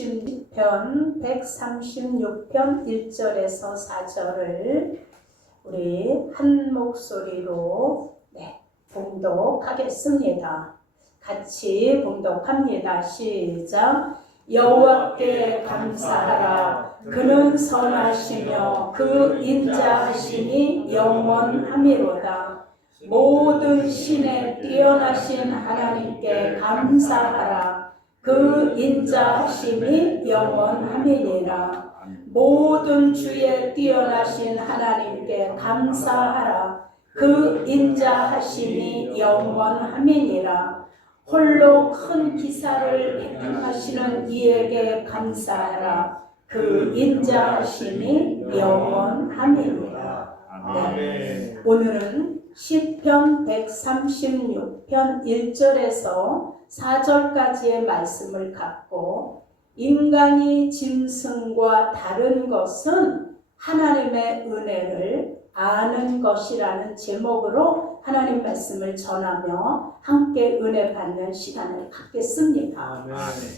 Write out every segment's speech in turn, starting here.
136편 136편 1절에서 4절을 우리 한 목소리로 봉독하겠습니다. 같이 봉독합니다. 시작. 여호와께 감사하라. 그는 선하시며 그 인자하심이 영원하미로다. 모든 신에 뛰어나신 하나님께 감사하라. 그 인자하심이 영원함이니라. 모든 주에 뛰어나신 하나님께 감사하라. 그 인자하심이 영원함이니라. 홀로 큰 기사를 행하시는 이에게 감사하라. 그 인자하심이 영원함이니라. 네. 오늘은 시편 136편 1절에서 4절까지의 말씀을 갖고 인간이 짐승과 다른 것은 하나님의 은혜를 아는 것이라는 제목으로 하나님 말씀을 전하며 함께 은혜 받는 시간을 갖겠습니다. 아멘.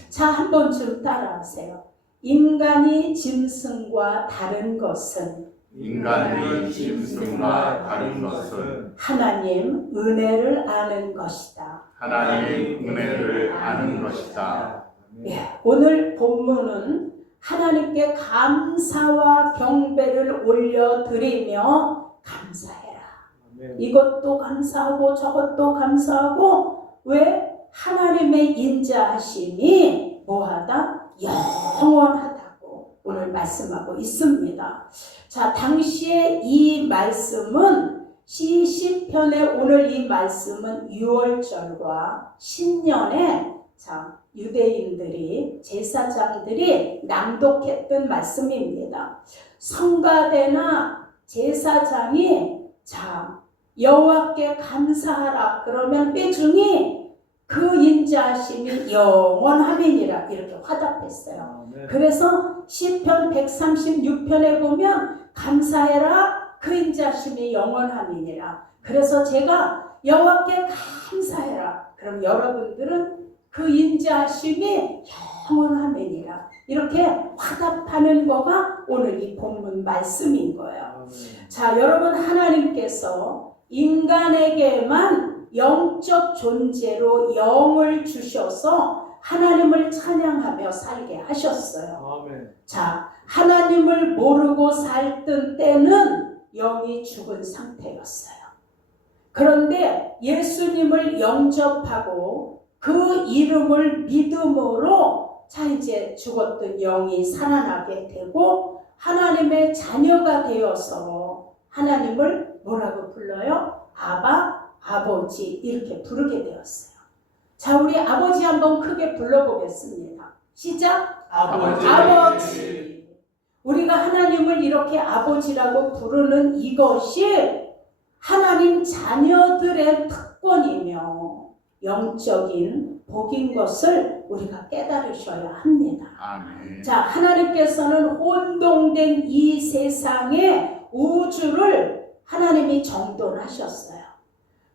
자, 한번 좀 따라하세요. 인간이 짐승과 다른 것은 인간이 짐승과 다른 것은 하나님 은혜를 아는 것이다. 하나님 은혜를 아는 것이다. 오늘 본문은 하나님께 감사와 경배를 올려드리며 감사해라. 이것도 감사하고 저것도 감사하고, 왜? 하나님의 인자하심이 뭐하다? 영원하다고 오늘 말씀하고 있습니다. 자, 당시에 이 말씀은 시편의 오늘 이 말씀은 6월절과 신년에 유대인들이 제사장들이 낭독했던 말씀입니다. 성가대나 제사장이 여호와께 감사하라 그러면 빼중이 그 인자하심이 영원함이니라 이렇게 화답했어요. 그래서 시편 136편에 보면 감사해라 그 인자하심이 영원함이니라. 그래서 제가 여호와께 감사해라. 그럼 여러분들은 그 인자하심이 영원함이니라. 이렇게 화답하는 거가 오늘 이 본문 말씀인 거예요. 자, 여러분, 하나님께서 인간에게만 영적 존재로 영을 주셔서 하나님을 찬양하며 살게 하셨어요. 아멘. 자, 하나님을 모르고 살던 때는 영이 죽은 상태였어요. 그런데 예수님을 영접하고 그 이름을 믿음으로 이제 죽었던 영이 살아나게 되고 하나님의 자녀가 되어서 하나님을 뭐라고 불러요? 아바, 아버지 이렇게 부르게 되었어요. 자, 우리 아버지 한번 크게 불러보겠습니다. 시작! 아버지. 아버지. 우리가 하나님을 이렇게 아버지라고 부르는 이것이 하나님 자녀들의 특권이며 영적인 복인 것을 우리가 깨달으셔야 합니다. 아멘. 자, 하나님께서는 혼동된 이 세상의 우주를 하나님이 정돈하셨어요.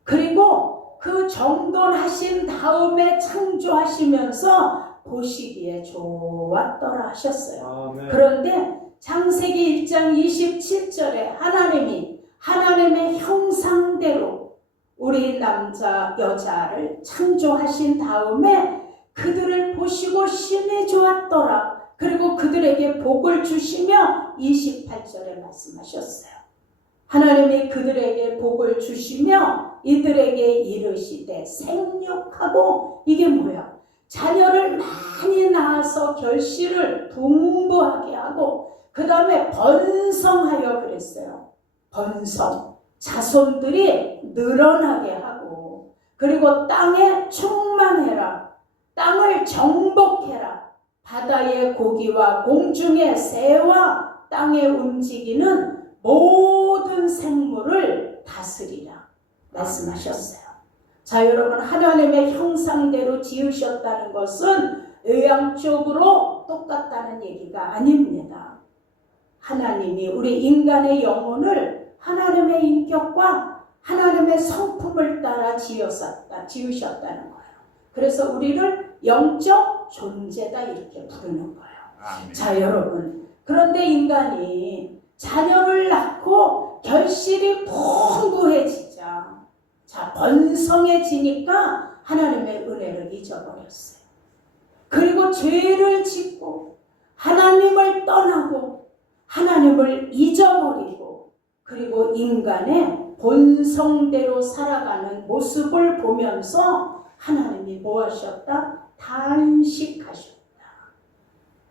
그리고 그 정돈하신 다음에 창조하시면서 보시기에 좋았더라 하셨어요. 아멘. 그런데 창세기 1장 27절에 하나님이 하나님의 형상대로 우리 남자 여자를 창조하신 다음에 그들을 보시고 심히 좋았더라. 그리고 그들에게 복을 주시며 28절에 말씀하셨어요. 하나님이 그들에게 복을 주시며 이들에게 이르시되 생육하고, 이게 뭐야? 자녀를 많이 낳아서 결실을 풍부하게 하고 그 다음에 번성하여 그랬어요. 번성. 자손들이 늘어나게 하고, 그리고 땅에 충만해라. 땅을 정복해라. 바다의 고기와 공중의 새와 땅에 움직이는 모든 생물을 다스리라 말씀하셨어요. 자, 여러분, 하나님의 형상대로 지으셨다는 것은 의학적으로 똑같다는 얘기가 아닙니다. 하나님이 우리 인간의 영혼을 하나님의 인격과 하나님의 성품을 따라 지으셨다는 거예요. 그래서 우리를 영적 존재다 이렇게 부르는 거예요. 아멘. 자, 여러분. 그런데 인간이 자녀를 낳고 결실이 풍부해지자, 자, 번성해지니까 하나님의 은혜를 잊어버렸어요. 그리고 죄를 짓고 하나님을 떠나고 하나님을 잊어버리고, 그리고 인간의 본성대로 살아가는 모습을 보면서 하나님이 뭐 하셨다? 탄식하셨다.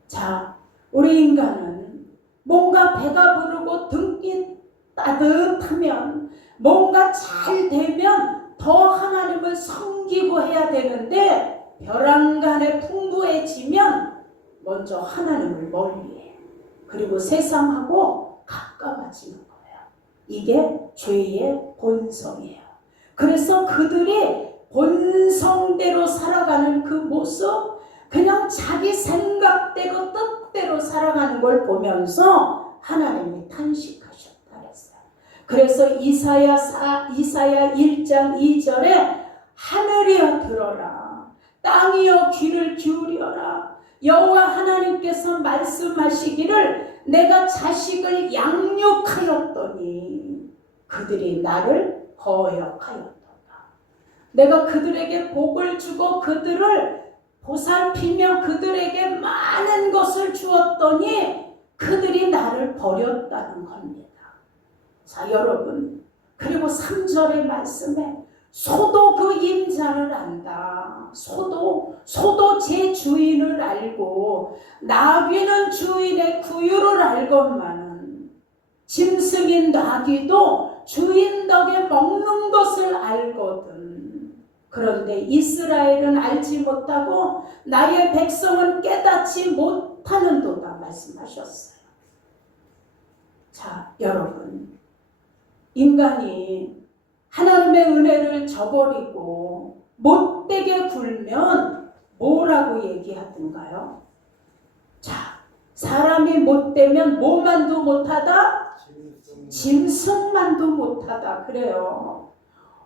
자, 우리 인간은 뭔가 배가 부르고 등기 따뜻하면, 뭔가 잘 되면 더 하나님을 섬기고 해야 되는데, 벼랑간에 풍부해지면 먼저 하나님을 멀리해. 그리고 세상하고 가까워지는 거예요. 이게 죄의 본성이에요. 그래서 그들이 본성대로 살아가는 그 모습, 그냥 자기 생각대로 뜻대로 살아가는 걸 보면서 하나님이 탄식하셨다 그랬어요. 그래서 이사야 1장 2절에 하늘이여 들어라, 땅이여 귀를 기울여라. 여호와 하나님께서 말씀하시기를 내가 자식을 양육하였더니 그들이 나를 거역하였도다. 내가 그들에게 복을 주고 그들을 보살피며 그들에게 많은 것을 주었더니 그들이 나를 버렸다는 겁니다. 자, 여러분, 그리고 3절의 말씀에 소도 그 임자를 안다. 소도 제 주인을 알고 나귀는 주인의 구유를 알건만은 짐승인 나귀도 주인 덕에 먹는 것을 알거든. 그런데 이스라엘은 알지 못하고 나의 백성은 깨닫지 못하는도다 말씀하셨어요. 자, 여러분, 인간이 하나님의 은혜를 저버리고 못되게 굴면 뭐라고 얘기하던가요? 자, 사람이 못되면 뭐만도 못하다? 짐승만도 못하다 그래요.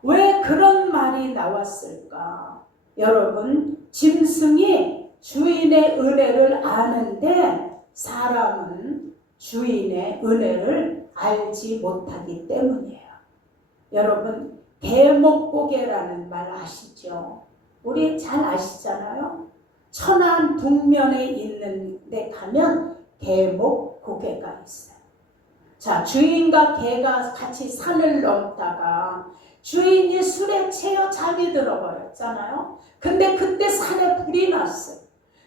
왜 그런 말이 나왔을까? 여러분, 짐승이 주인의 은혜를 아는데 사람은 주인의 은혜를 알지 못하기 때문이에요. 여러분, 개목고개라는 말 아시죠? 우리 잘 아시잖아요. 천안 북면에 있는 데 가면 개목고개가 있어요. 자, 주인과 개가 같이 산을 넘다가 주인이 술에 채여 잠이 들어버렸잖아요. 근데 그때 산에 불이 났어요.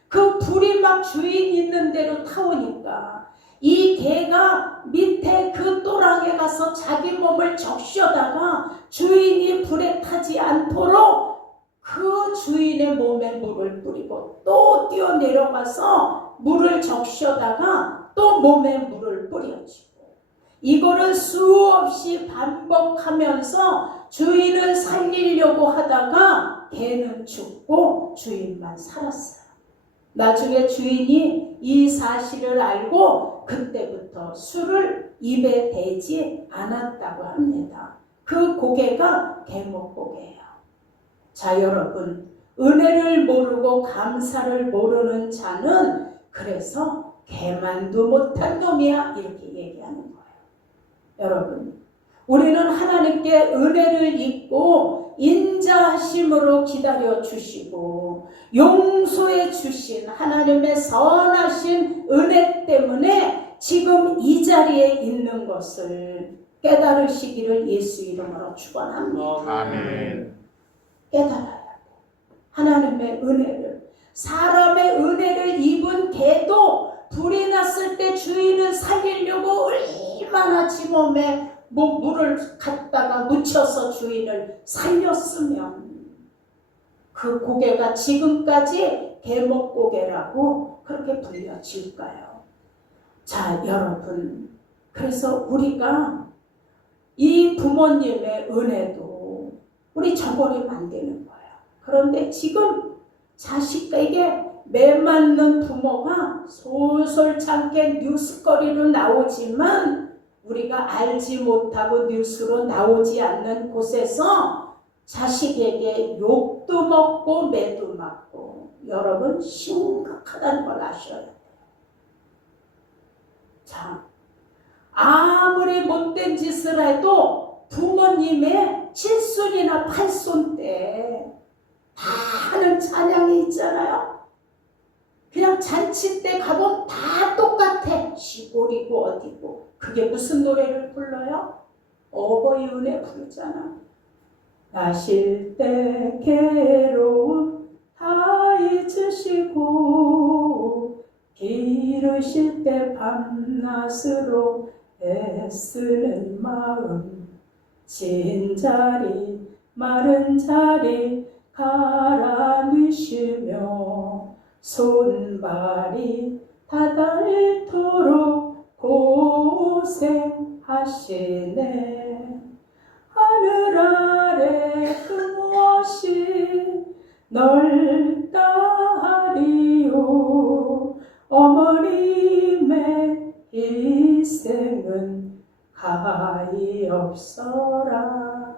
그 불이 막 주인 있는 데로 타오니까 이 개가 밑에 그 또랑에 가서 자기 몸을 적셔다가 주인이 불에 타지 않도록 그 주인의 몸에 물을 뿌리고 또 뛰어내려가서 물을 적셔다가 또 몸에 물을 뿌려주고, 이거를 수없이 반복하면서 주인을 살리려고 하다가 개는 죽고 주인만 살았어요. 나중에 주인이 이 사실을 알고 그때부터 술을 입에 대지 않았다고 합니다. 그 고개가 개목고개예요. 자, 여러분, 은혜를 모르고 감사를 모르는 자는 그래서 개만도 못한 놈이야 이렇게 얘기하는 거예요. 여러분, 우리는 하나님께 은혜를 잊고 인자하심으로 기다려 주시고 용서해 주신 하나님의 선하신 은혜 때문에 지금 이 자리에 있는 것을 깨달으시기를 예수 이름으로 축원합니다. 아멘. 깨달아야 돼. 하나님의 은혜를, 사람의 은혜를 입은 개도 불이 났을 때 주인을 살리려고 얼마나 지 몸에 물을 갖다가 묻혀서 주인을 살렸으면 그 고개가 지금까지 개목고개라고 그렇게 불려질까요? 자, 여러분, 그래서 우리가 이 부모님의 은혜도 우리 저버리면 안 되는 거예요. 그런데 지금 자식에게 매맞는 부모가 솔솔찮게 뉴스거리로 나오지만 우리가 알지 못하고 뉴스로 나오지 않는 곳에서 자식에게 욕도 먹고 매도 맞고 여러분 심각하다는 걸 아셔야 돼요. 자, 아무리 못된 짓을 해도 부모님의 칠순이나 팔순 때 다 하는 찬양이 있잖아요. 그냥 잔치 때 가보면 다 똑같아. 시골이고 어디고. 그게 무슨 노래를 불러요? 어버이 은혜 부르잖아. 나실 때 괴로움 다 잊으시고 기르실 때 밤낮으로 애쓰는 마음 진자리 마른 자리 갈아 누시며 손발이 다닳도록 고생하시네. 하늘 아래 그 무엇이 넓다 하리요. 어머님의 희생은 가히 없어라.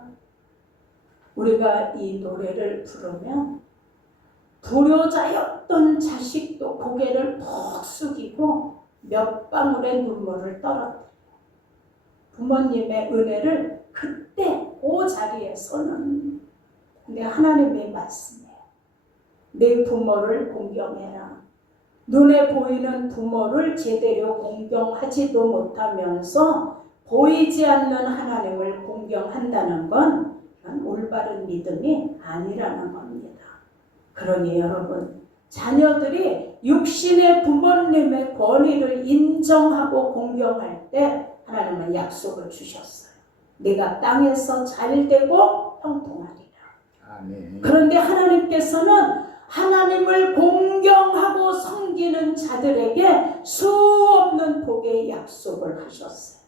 우리가 이 노래를 부르면 불효자였던 자식도 고개를 푹 숙이고 몇 방울의 눈물을 떨어뜨려요. 부모님의 은혜를 그때 그 자리에서는 근데 하나님의 말씀이에요. 내 부모를 공경해라. 눈에 보이는 부모를 제대로 공경하지도 못하면서 보이지 않는 하나님을 공경한다는 건 올바른 믿음이 아니라는 겁니다. 그러니 여러분, 자녀들이 육신의 부모님의 권위를 인정하고 공경할 때 하나님은 약속을 주셨어요. 내가 땅에서 잘되고 형통하리라. 아멘. 그런데 하나님께서는 하나님을 공경하고 섬기는 자들에게 수없는 복의 약속을 하셨어요.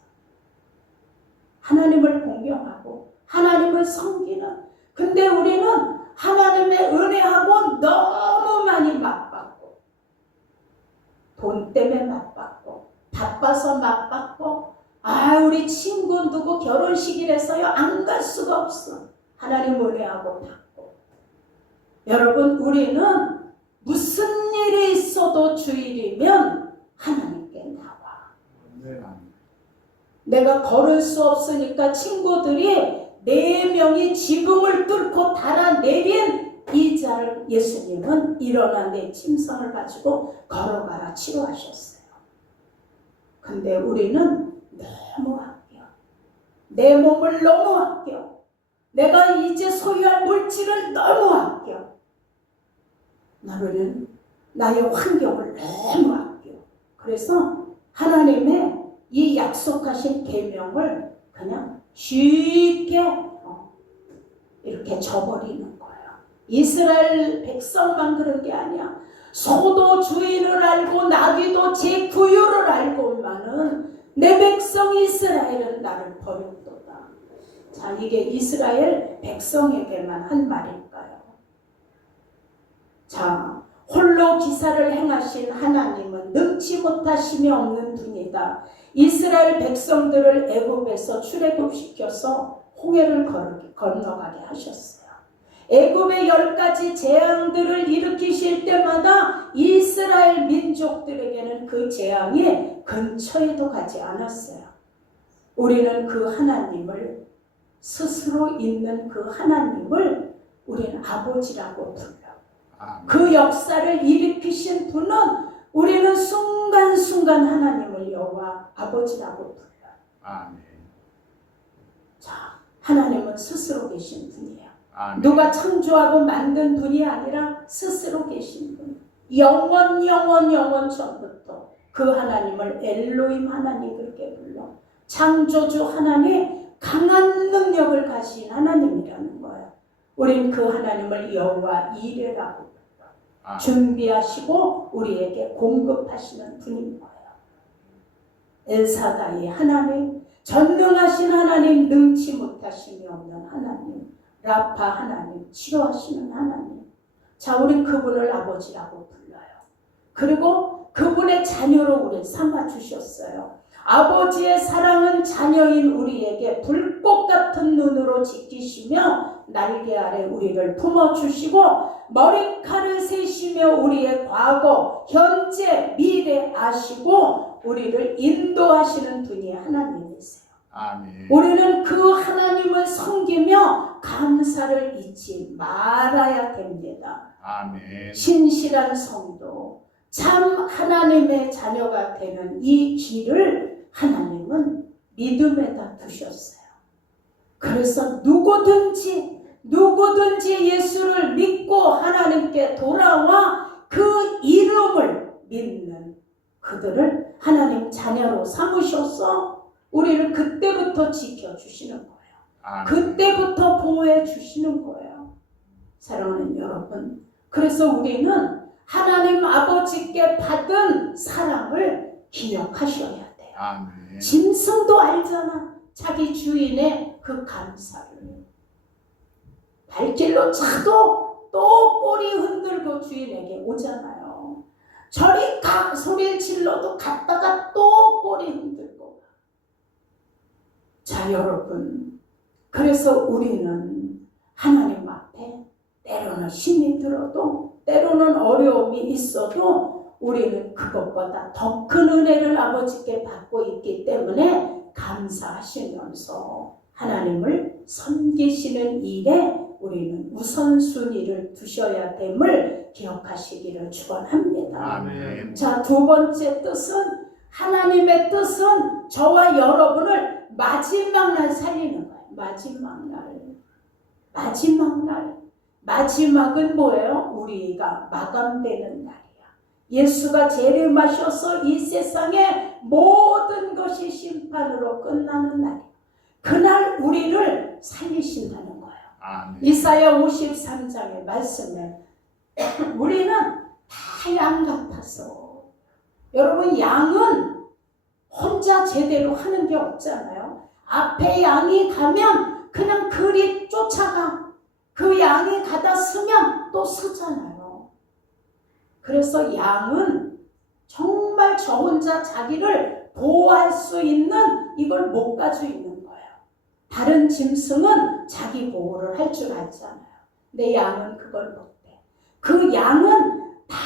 하나님을 공경하고 하나님을 섬기는. 근데 우리는 하나님의 은혜하고 너무 많이 맞받고 돈 때문에 맞받고 바빠서 맞받고 우리 친구 누구 결혼식이라서요 안 갈 수가 없어. 하나님 은혜하고 받고. 여러분, 우리는 무슨 일이 있어도 주일이면 하나님께 나와. 내가 걸을 수 없으니까 친구들이 4명이 지붕을 뚫고 달아내린 이 자를 예수님은 일어나 내 침상을 가지고 걸어가라 치료하셨어요. 근데 우리는 너무 아껴. 내 몸을 너무 아껴. 내가 이제 소유할 물질을 너무 아껴. 나는 나의 환경을 너무 아껴. 그래서 하나님의 이 약속하신 계명을 그냥 쉽게 이렇게 저버리는 거예요. 이스라엘 백성만 그런 게 아니야. 소도 주인을 알고 나귀도 제 구유를 알고만은 내 백성 이스라엘은 나를 버렸도다. 자, 이게 이스라엘 백성에게만 한 말일까요? 자, 홀로 기사를 행하신 하나님은 능치 못하심이 없는 분이다. 이스라엘 백성들을 애굽에서 출애굽시켜서 홍해를 건너가게 하셨어요. 애굽의 10가지 재앙들을 일으키실 때마다 이스라엘 민족들에게는 그 재앙이 근처에도 가지 않았어요. 우리는 그 하나님을 스스로 있는 그 하나님을 우리는 아버지라고 불러요. 그 역사를 일으키신 분은 우리는 순간순간 하나님을 여호와 아버지라고 불러요. 아멘. 자, 하나님은 스스로 계신 분이에요. 아멘. 누가 창조하고 만든 분이 아니라 스스로 계신 분. 영원 전부터 그 하나님을 엘로힘 하나님 그렇게 불러. 창조주 하나님, 강한 능력을 가진 하나님이라는 거예요. 우린 그 하나님을 여호와 이레라고 불러. 준비하시고 우리에게 공급하시는 분인 거예요. 엘사다이 하나님, 전능하신 하나님, 능치 못하심이 없는 하나님, 라파 하나님, 치료하시는 하나님. 자, 우린 그분을 아버지라고 불러요. 그리고 그분의 자녀로 우리 삼아주셨어요. 아버지의 사랑은 자녀인 우리에게 불꽃 같은 눈으로 지키시며 날개 아래 우리를 품어주시고 머리카락을 세시며 우리의 과거, 현재, 미래 아시고 우리를 인도하시는 분이 하나님이세요. 아멘. 우리는 그 하나님을 섬기며 감사를 잊지 말아야 됩니다. 아멘. 신실한 성도, 참 하나님의 자녀가 되는 이 길을 하나님은 믿음에다 두셨어요. 그래서 누구든지 예수를 믿고 하나님께 돌아와 그 이름을 믿는 그들을 하나님 자녀로 삼으셔서 우리를 그때부터 지켜주시는 거예요. 아멘. 그때부터 보호해 주시는 거예요. 사랑하는 여러분, 그래서 우리는 하나님 아버지께 받은 사랑을 기억하셔야 돼요. 아멘. 짐승도 알잖아. 자기 주인의 그 감사를. 발길로 차도 또 꼬리 흔들고 주인에게 오잖아요. 저리 가 소리를 질러도 갔다가 또 꼬리 흔들고. 자, 여러분, 그래서 우리는 하나님 앞에 때로는 힘이 들어도 때로는 어려움이 있어도 우리는 그것보다 더 큰 은혜를 아버지께 받고 있기 때문에 감사하시면서 하나님을 섬기시는 일에 우리는 우선순위를 두셔야 됨을 기억하시기를 축원합니다. 아멘. 자, 두 번째 뜻은, 하나님의 뜻은 저와 여러분을 마지막 날 살리는 거예요. 마지막 날. 마지막 날. 마지막은 뭐예요? 우리가 마감되는 날이야. 예수가 재림하셔서 이 세상의 모든 것이 심판으로 끝나는 날이야. 그날 우리를 살리신다는 거예요. 아멘. 이사야 53장의 말씀에 우리는 다 양 같아서, 여러분, 양은 혼자 제대로 하는 게 없잖아요. 앞에 양이 가면 그냥 그리 쫓아가. 그 양이 가다 서면 또 서잖아요. 그래서 양은 정말 저 혼자 자기를 보호할 수 있는 이걸 못 가지고 있는 거예요. 다른 짐승은 자기 보호를 할 줄 알잖아요. 근데 양은 그걸 못해. 그 양은 다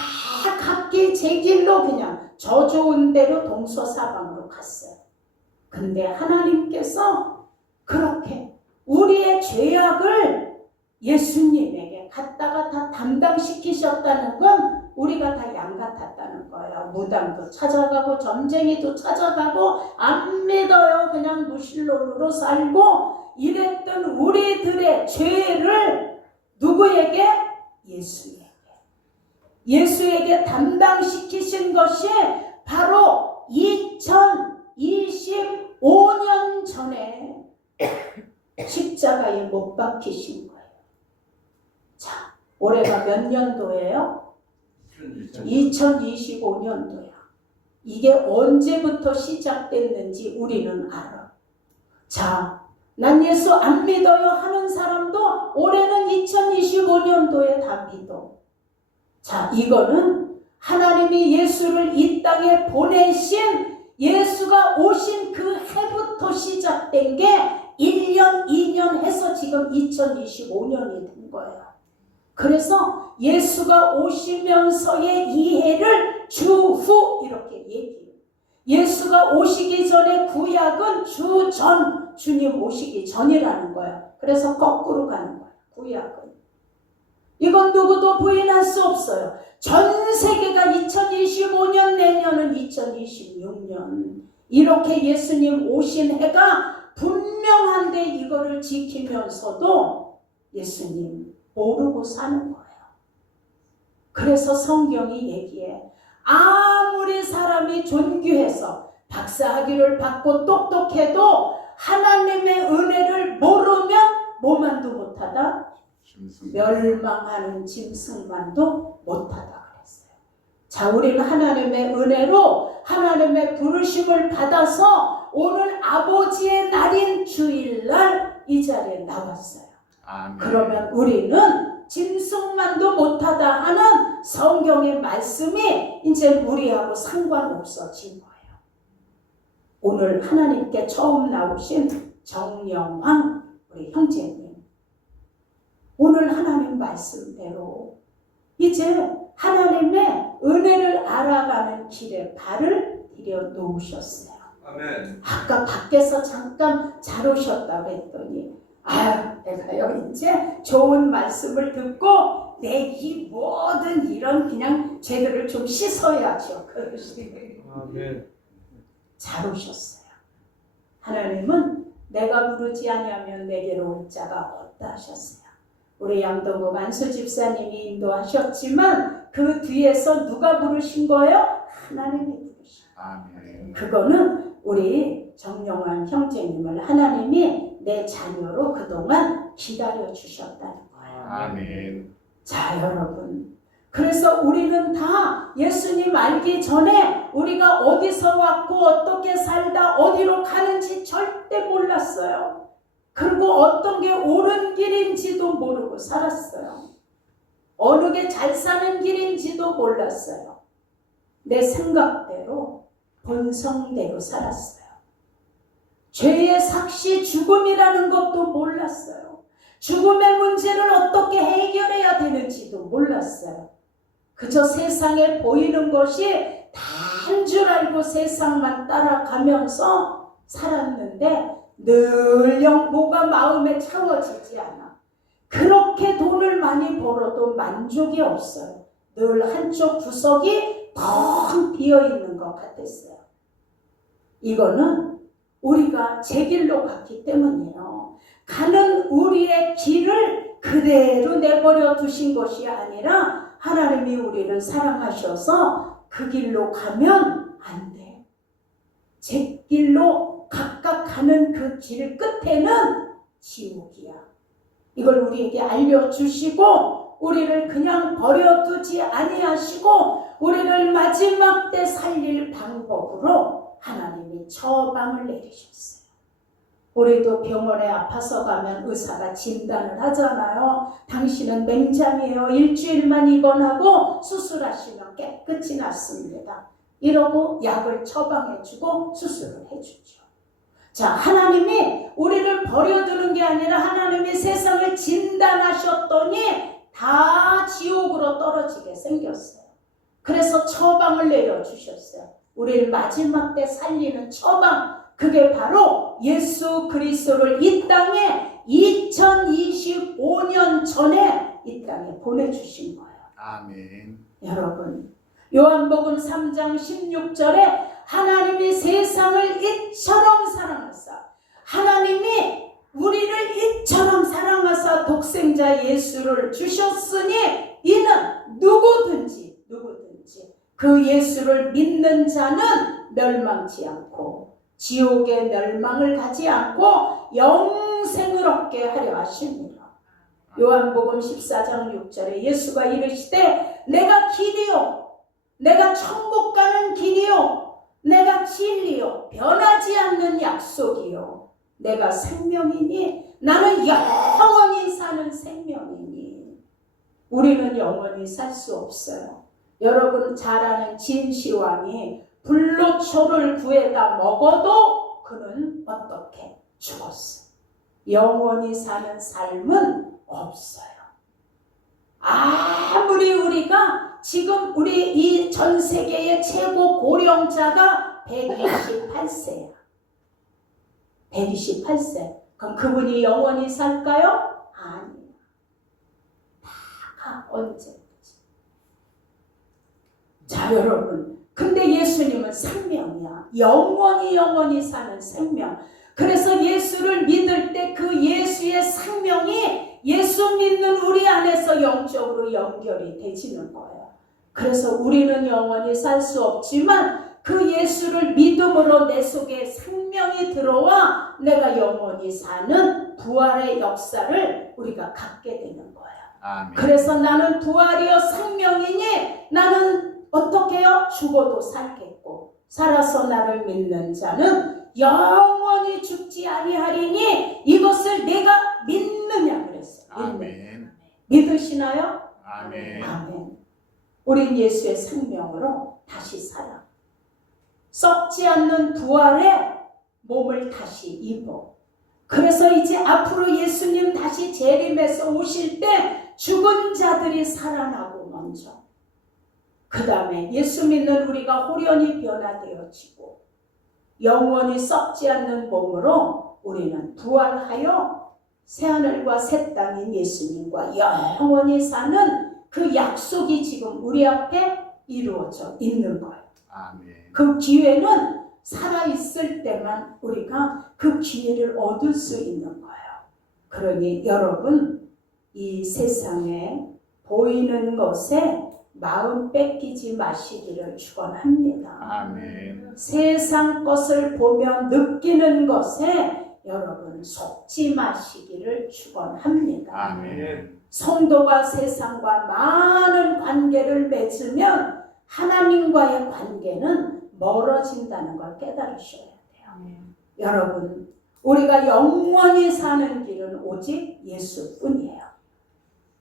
각기 제 길로 그냥 저 좋은 대로 동서사방으로 갔어요. 근데 하나님께서 그렇게 우리의 죄악을 예수님에게 갖다가 다 담당시키셨다는 건 우리가 다 양 같았다는 거예요. 무당도 찾아가고 점쟁이도 찾아가고 안 믿어요. 그냥 무신론으로 살고 이랬던 우리들의 죄를 누구에게? 예수에게 담당시키신 것이 바로 2025년 전에 십자가에 못 박히신 거예요. 자, 올해가 몇 년도예요? 2025년도야. 이게 언제부터 시작됐는지 우리는 알아. 자, 난 예수 안 믿어요 하는 사람도 올해는 2025년도에 다 믿어. 자, 이거는 하나님이 예수를 이 땅에 보내신, 예수가 오신 그 해부터 시작된 게 1년, 2년 해서 지금 2025년이 된 거예요. 그래서 예수가 오시면서의 이 해를 주후 이렇게 얘기해요. 예수가 오시기 전에 구약은 주전, 주님 오시기 전이라는 거예요. 그래서 거꾸로 가는 거예요. 구약은. 이건 누구도 부인할 수 없어요. 전 세계가 2025년, 내년은 2026년. 이렇게 예수님 오신 해가 분명한데 이거를 지키면서도 예수님 모르고 사는 거예요. 그래서 성경이 얘기해. 아무리 사람이 존귀해서 박사학위를 받고 똑똑해도 하나님의 은혜를 모르면 뭐만도 못하다? 멸망하는 짐승만도 못하다 그랬어요. 자, 우리는 하나님의 은혜로 하나님의 부르심을 받아서 오늘 아버지의 날인 주일날 이 자리에 나왔어요. 아멘. 그러면 우리는 짐승만도 못하다 하는 성경의 말씀이 이제 우리하고 상관없어진 거예요. 오늘 하나님께 처음 나오신 정영황 우리 형제님, 오늘 하나님 말씀대로 이제 하나님의 은혜를 알아가는 길에 발을 들여 놓으셨어요. 아멘. 아까 밖에서 잠깐 잘 오셨다고 했더니 내가요 이제 좋은 말씀을 듣고 내 이 모든 이런 그냥 죄들을 좀 씻어야죠. 그러시니 아멘. 잘 오셨어요. 하나님은 내가 부르지 아니하면 내게로 올 자가 없다 하셨어요. 우리 양동국 안수 집사님이 인도하셨지만 그 뒤에서 누가 부르신 거예요? 하나님이 부르신 거예요. 아멘. 그거는 우리 정영환 형제님을 하나님이 내 자녀로 그동안 기다려 주셨다는 거예요. 아멘. 자, 여러분. 그래서 우리는 다 예수님 알기 전에 우리가 어디서 왔고 어떻게 살다 어디로 가는지 절대 몰랐어요. 그리고 어떤 게 옳은 길인지도 모르고 살았어요. 어느 게 잘 사는 길인지도 몰랐어요. 내 생각대로 본성대로 살았어요. 죄의 삭시 죽음이라는 것도 몰랐어요. 죽음의 문제를 어떻게 해결해야 되는지도 몰랐어요. 그저 세상에 보이는 것이 다인 줄 알고 세상만 따라가면서 살았는데 늘 뭐가 마음에 채워지지 않아. 그렇게 돈을 많이 벌어도 만족이 없어요. 늘 한쪽 구석이 텅 비어있는 것 같았어요. 이거는 우리가 제 길로 갔기 때문이에요. 가는 우리의 길을 그대로 내버려 두신 것이 아니라 하나님이 우리를 사랑하셔서 그 길로 가면 안 돼. 제 길로 각각 가는 그 길 끝에는 지옥이야. 이걸 우리에게 알려주시고 우리를 그냥 버려두지 아니하시고 우리를 마지막 때 살릴 방법으로 하나님이 처방을 내리셨어요. 우리도 병원에 아파서 가면 의사가 진단을 하잖아요. 당신은 맹장이에요. 일주일만 입원하고 수술하시면 깨끗이 낫습니다. 이러고 약을 처방해주고 수술을 해주죠. 자, 하나님이 우리를 버려두는 게 아니라 하나님이 세상을 진단하셨더니 다 지옥으로 떨어지게 생겼어요. 그래서 처방을 내려주셨어요. 우리를 마지막 때 살리는 처방, 그게 바로 예수 그리스도를 이 땅에 2025년 전에 이 땅에 보내주신 거예요. 아멘. 여러분, 요한복음 3장 16절에 하나님이 세상을 이처럼 사랑하사, 하나님이 우리를 이처럼 사랑하사 독생자 예수를 주셨으니 이는 누구든지 그 예수를 믿는 자는 멸망치 않고 지옥의 멸망을 가지 않고 영생을 얻게 하려 하십니다. 요한복음 14장 6절에 예수가 이르시되 내가 길이요 내가 천국 가는 길이요 내가 진리요 변하지 않는 약속이요 내가 생명이니 나는 영원히 사는 생명이니. 우리는 영원히 살 수 없어요. 여러분 잘 아는 진시황이 불로초를 구해다 먹어도 그는 어떻게 죽었어요. 영원히 사는 삶은 없어요. 아무리 우리가 지금 우리 이 전 세계의 최고 고령자가 128세야. 128세. 그럼 그분이 영원히 살까요? 아니에요. 다 언제든지. 자, 여러분. 근데 예수님은 생명이야. 영원히 사는 생명. 그래서 예수를 믿을 때 그 예수의 생명이 예수 믿는 우리 안에서 영적으로 연결이 되지는 거예요. 그래서 우리는 영원히 살 수 없지만 그 예수를 믿음으로 내 속에 생명이 들어와 내가 영원히 사는 부활의 역사를 우리가 갖게 되는 거예요. 아멘. 그래서 나는 부활이요 생명이니 나는 어떻게 해요? 죽어도 살겠고 살아서 나를 믿는 자는 영원히 죽지 아니하리니 이것을 내가 믿느냐 그랬어요. 아멘. 믿으시나요? 아멘. 아멘. 우린 예수의 생명으로 다시 살아. 썩지 않는 부활의 몸을 다시 입어. 그래서 이제 앞으로 예수님 다시 재림해서 오실 때 죽은 자들이 살아나고 먼저, 그 다음에 예수 믿는 우리가 호련히 변화되어지고 영원히 썩지 않는 몸으로 우리는 부활하여 새하늘과 새 땅인 예수님과 영원히 사는 그 약속이 지금 우리 앞에 이루어져 있는 거예요. 아멘. 그 기회는 살아있을 때만 우리가 그 기회를 얻을 수 있는 거예요. 그러니 여러분, 이 세상에 보이는 것에 마음 뺏기지 마시기를 축원합니다. 아멘. 세상 것을 보며 느끼는 것에 여러분 속지 마시기를 축원합니다. 아멘. 성도가 세상과 많은 관계를 맺으면 하나님과의 관계는 멀어진다는 걸 깨달으셔야 돼요. 여러분, 우리가 영원히 사는 길은 오직 예수뿐이에요.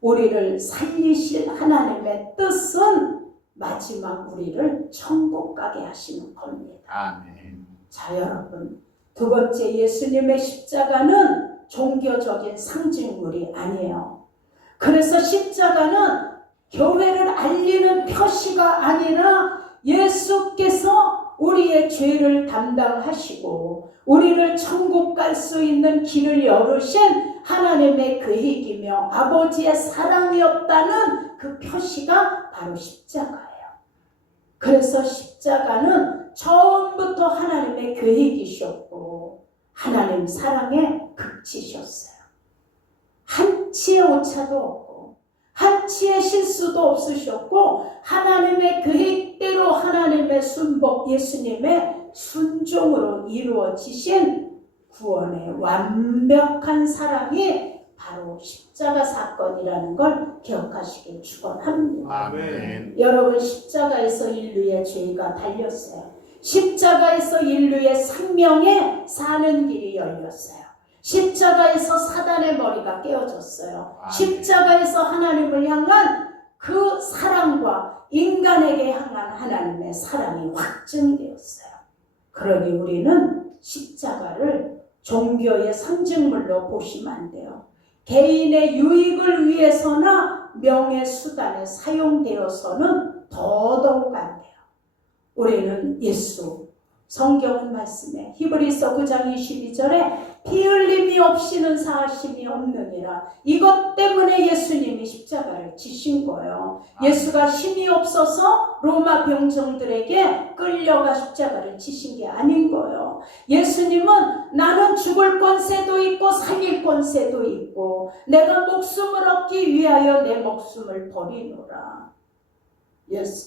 우리를 살리실 하나님의 뜻은 마지막 우리를 천국 가게 하시는 겁니다. 아멘. 자, 여러분, 두 번째, 예수님의 십자가는 종교적인 상징물이 아니에요. 그래서 십자가는 교회를 알리는 표시가 아니라 예수께서 우리의 죄를 담당하시고 우리를 천국 갈 수 있는 길을 열으신 하나님의 계획이며 아버지의 사랑이었다는 그 표시가 바로 십자가예요. 그래서 십자가는 처음부터 하나님의 계획이셨고 하나님 사랑의 극치셨어요. 한치의 오차도 없고 한치의 실수도 없으셨고 하나님의 계획대로 하나님의 순복 예수님의 순종으로 이루어지신 구원의 완벽한 사랑이 바로 십자가 사건이라는 걸 기억하시길 축원합니다. 아멘. 여러분, 십자가에서 인류의 죄가 달렸어요. 십자가에서 인류의 생명에 사는 길이 열렸어요. 십자가에서 사단의 머리가 깨어졌어요. 아멘. 십자가에서 하나님을 향한 그 사랑과 인간에게 향한 하나님의 사랑이 확증되었어요. 그러니 우리는 십자가를 종교의 상징물로 보시면 안 돼요. 개인의 유익을 위해서나 명예수단에 사용되어서는 더더욱 안 돼요. 우리는 예수, 성경은 말씀에 히브리서 9장 22절에 피 흘림이 없이는 사하심이 없느니라. 이것 때문에 예수님이 십자가를 지신 거예요. 예수가 힘이 없어서 로마 병정들에게 끌려가 십자가를 지신 게 아닌 거예요. 예수님은 나는 죽을 권세도 있고 살릴 권세도 있고 내가 목숨을 얻기 위하여 내 목숨을 버리노라.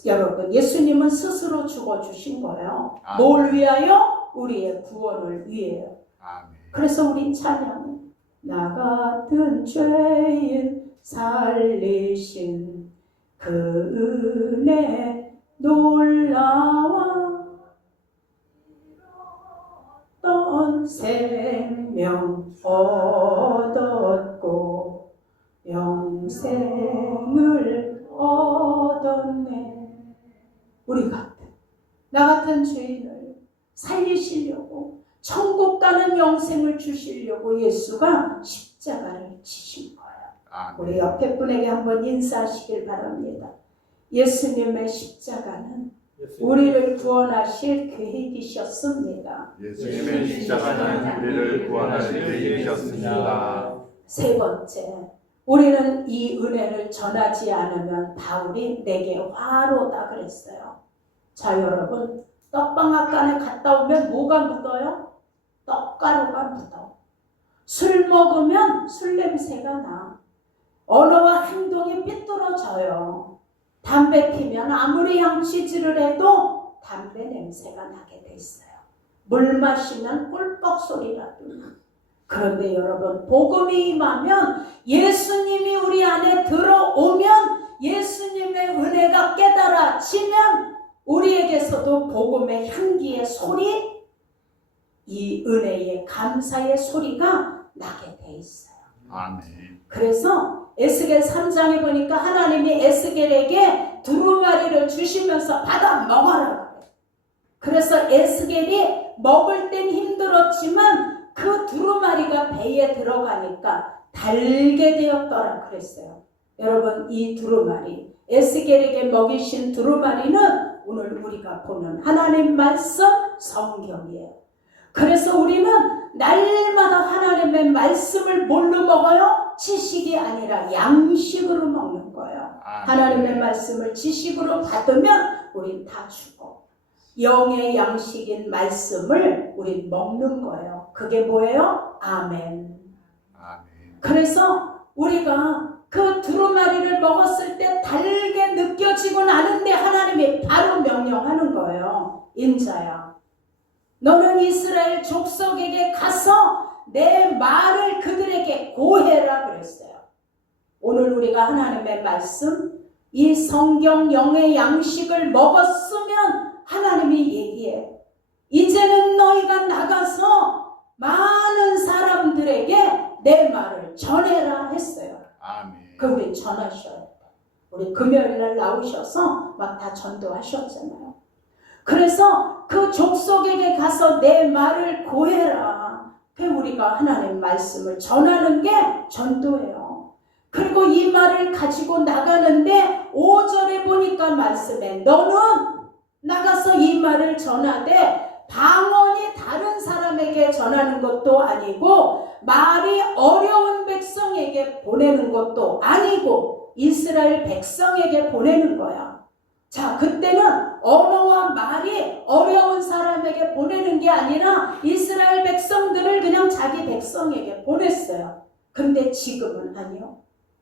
여러분, 예수님은 스스로 죽어주신 거예요. 아멘. 뭘 위하여? 우리의 구원을 위해요. 아멘. 그래서 우린 찬양해. 나 같은 죄인 살리신 그 은혜 놀라와 어떤 생명 얻었고 영생을 얻었네. 우리 같은 나 같은 죄인을 살리시려고 천국 가는 영생을 주시려고 예수가 십자가를 지신 거예요. 우리 아멘. 옆에 분에게 한번 인사하시길 바랍니다. 예수님의 십자가는 우리를 구원하실 계획이셨습니다. 예수님의 십자가는 우리를 구원하실 계획이셨습니다. 세 번째, 우리는 이 은혜를 전하지 않으면 바울이 내게 화로다 그랬어요. 자, 여러분, 떡방앗간에 갔다 오면 뭐가 묻어요? 떡가루가 묻어. 술 먹으면 술 냄새가 나. 언어와 행동이 삐뚤어져요. 담배 피면 아무리 양치질을 해도 담배 냄새가 나게 돼 있어요. 물 마시면 꿀꺽 소리라도 나. 그런데 여러분, 복음이 임하면 예수님이 우리 안에 들어오면 예수님의 은혜가 깨달아지면 우리에게서도 복음의 향기의 소리, 이 은혜의 감사의 소리가 나게 돼 있어요. 아멘. 그래서 에스겔 3장에 보니까 하나님이 에스겔에게 두루마리를 주시면서 받아 먹어라 그래. 그래서 에스겔이 먹을 땐 힘들었지만 그 두루마리가 배에 들어가니까 달게 되었더라 그랬어요. 여러분, 이 두루마리, 에스겔에게 먹이신 두루마리는 오늘 우리가 보는 하나님 말씀 성경이에요. 그래서 우리는 날마다 하나님의 말씀을 뭘로 먹어요? 지식이 아니라 양식으로 먹는 거예요. 하나님의 말씀을 지식으로 받으면 우린 다 죽어. 영의 양식인 말씀을 우린 먹는 거예요. 그게 뭐예요? 아멘. 아멘. 그래서 우리가 그 두루마리를 먹었을 때 달게 느껴지고 나는데 하나님이 바로 명령하는 거예요. 인자야, 너는 이스라엘 족속에게 가서 내 말을 그들에게 고해라 그랬어요. 오늘 우리가 하나님의 말씀, 이 성경 영의 양식을 먹었으면 하나님이 얘기해. 이제는 너희가 나가서 많은 사람들에게 내 말을 전해라 했어요. 아멘. 그 우리 전하셔야 돼. 우리 금요일날 나오셔서 막 다 전도하셨잖아요. 그래서 그 족속에게 가서 내 말을 고해라. 그 우리가 하나님 말씀을 전하는 게 전도예요. 그리고 이 말을 가지고 나가는데 5절에 보니까 말씀에 너는 나가서 이 말을 전하되 방언이 다른 사람에게 전하는 것도 아니고 말이 어려운 백성에게 보내는 것도 아니고 이스라엘 백성에게 보내는 거야. 자, 그때는 언어와 말이 어려운 사람에게 보내는 게 아니라 이스라엘 백성들을 그냥 자기 백성에게 보냈어요. 근데 지금은 아니요.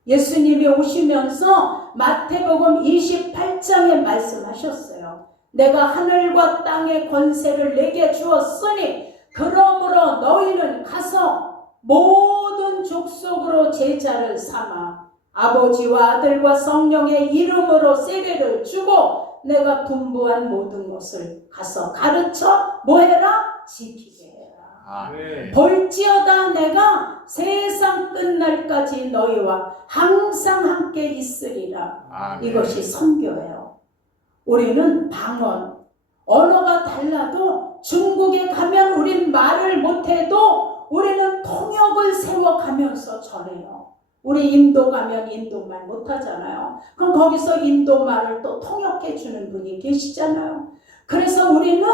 예수님이 오시면서 마태복음 28장에 말씀하셨어요. 내가 하늘과 땅의 권세를 내게 주었으니 그러므로 너희는 가서 모든 족속으로 제자를 삼아 아버지와 아들과 성령의 이름으로 세례를 주고 내가 분부한 모든 것을 가서 가르쳐 뭐해라? 지키게 해라. 아멘. 볼지어다 내가 세상 끝날까지 너희와 항상 함께 있으리라. 아멘. 이것이 선교예요. 우리는 방언, 언어가 달라도 중국에 가면 우린 말을 못해도 우리는 통역을 세워가면서 전해요. 우리 인도 가면 인도말 못하잖아요. 그럼 거기서 인도말을 또 통역해 주는 분이 계시잖아요. 그래서 우리는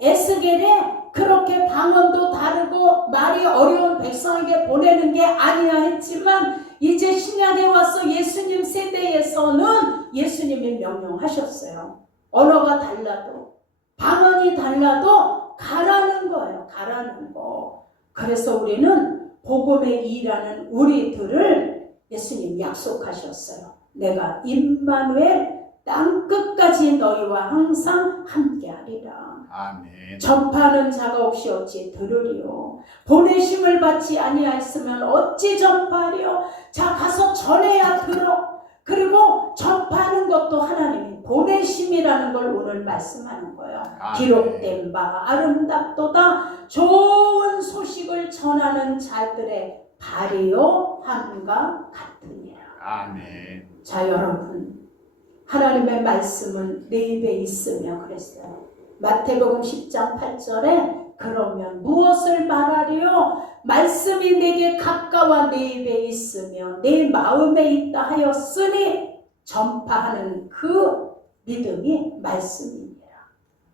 에스겔에 그렇게 방언도 다르고 말이 어려운 백성에게 보내는 게 아니야 했지만 이제 신약에 와서 예수님 세대에서는 예수님이 명령하셨어요. 언어가 달라도 방언이 달라도 가라는 거예요. 가라는 거. 그래서 우리는 복음에 일하는 우리들을 예수님 약속하셨어요. 내가 임마누엘 땅끝까지 너희와 항상 함께하리라. 아멘. 전파하는 자가 없이 어찌 들으리요. 보내심을 받지 아니하였으면 어찌 전파하리요. 자, 가서 전해야 들어. 그리고 전파하는 것도 하나님이 보내심이라는 걸 오늘 말씀하는 거예요. 아멘. 기록된 바 아름답도다. 좋은 소식을 전하는 자들의 발이요 함과 같으니라. 아멘. 자, 여러분, 하나님의 말씀은 내 입에 있으며 그랬어요. 마태복음 10장 8절에 그러면 무엇을 말하리요? 말씀이 내게 가까워 내 입에 있으며 내 마음에 있다 하였으니 전파하는 그 믿음이 말씀입니다.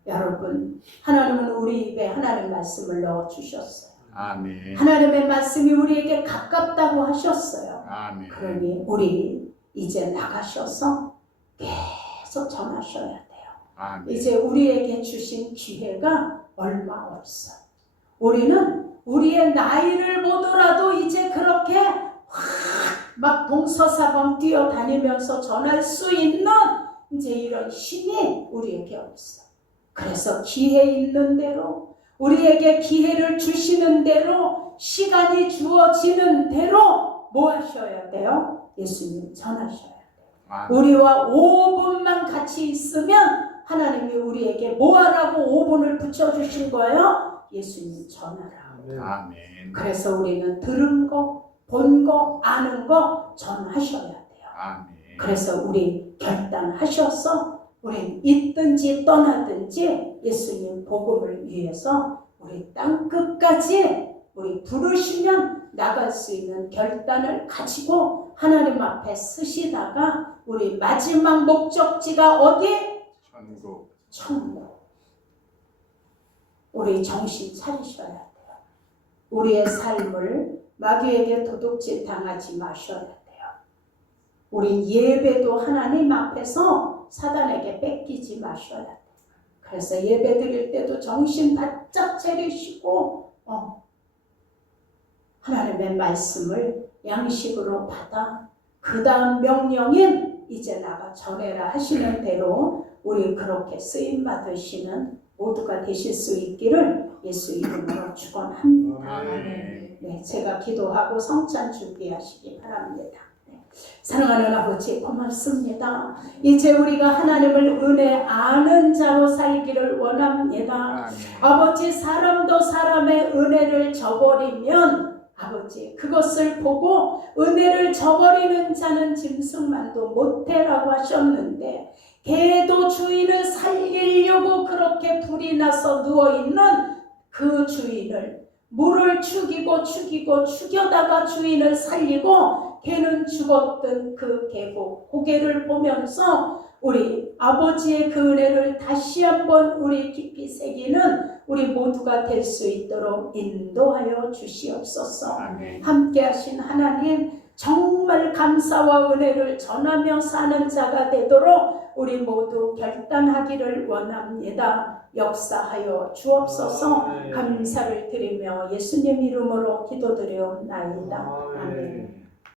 여러분, 하나님은 우리 입에 하나님 말씀을 넣어주셨어요. 아멘. 하나님의 말씀이 우리에게 가깝다고 하셨어요. 아멘. 그러니 우리 이제 나가셔서 계속 전하셔야 돼요. 아멘. 이제 우리에게 주신 기회가 얼마 없어요. 우리는 우리의 나이를 보더라도 이제 그렇게 막 동서사방 뛰어다니면서 전할 수 있는 이제 이런 힘이 우리에게 없어요. 그래서 기회 있는 대로 우리에게 기회를 주시는 대로 시간이 주어지는 대로 뭐 하셔야 돼요? 예수님 전하셔야 돼요. 아멘. 우리와 5분만 같이 있으면 하나님이 우리에게 뭐 하라고 5분을 붙여주신 거예요? 예수님 전하라. 아멘. 그래서 우리는 들은 거, 본 거, 아는 거 전하셔야 돼요. 아멘. 그래서 우리 결단하셔서 우리 있든지 떠나든지 예수님 복음을 위해서 우리 땅끝까지 우리 부르시면 나갈 수 있는 결단을 가지고 하나님 앞에 서시다가 우리 마지막 목적지가 어디? 천국. 천국. 우리 정신 차리셔야 돼요. 우리의 삶을 마귀에게 도둑질 당하지 마셔야 돼요. 우리 예배도 하나님 앞에서 사단에게 뺏기지 마셔야 돼요. 그래서 예배 드릴 때도 정신 바짝 차리시고 하나님의 말씀을 양식으로 받아 그 다음 명령인 이제 나가 전해라 하시는 대로 우리 그렇게 쓰임 받으시는 모두가 되실 수 있기를 예수 이름으로 축원합니다. 아멘. 네, 제가 기도하고 성찬 준비하시기 바랍니다. 네. 사랑하는 아버지 고맙습니다. 이제 우리가 하나님을 은혜 아는 자로 살기를 원합니다. 아멘. 아버지 사람도 사람의 은혜를 저버리면 아버지 그것을 보고 은혜를 저버리는 자는 짐승만도 못해라고 하셨는데 개도 주인을 살리려고 그렇게 불이 나서 누워있는 그 주인을 물을 죽이고 죽여다가 주인을 살리고 개는 죽었던 그 계곡 고개를 보면서 우리 아버지의 그 은혜를 다시 한번 우리 깊이 새기는 우리 모두가 될 수 있도록 인도하여 주시옵소서. 아멘. 함께 하신 하나님 정말 감사와 은혜를 전하며 사는 자가 되도록 우리 모두 결단하기를 원합니다. 역사하여 주옵소서. 감사를 드리며 예수님 이름으로 기도드리옵나이다. 아멘.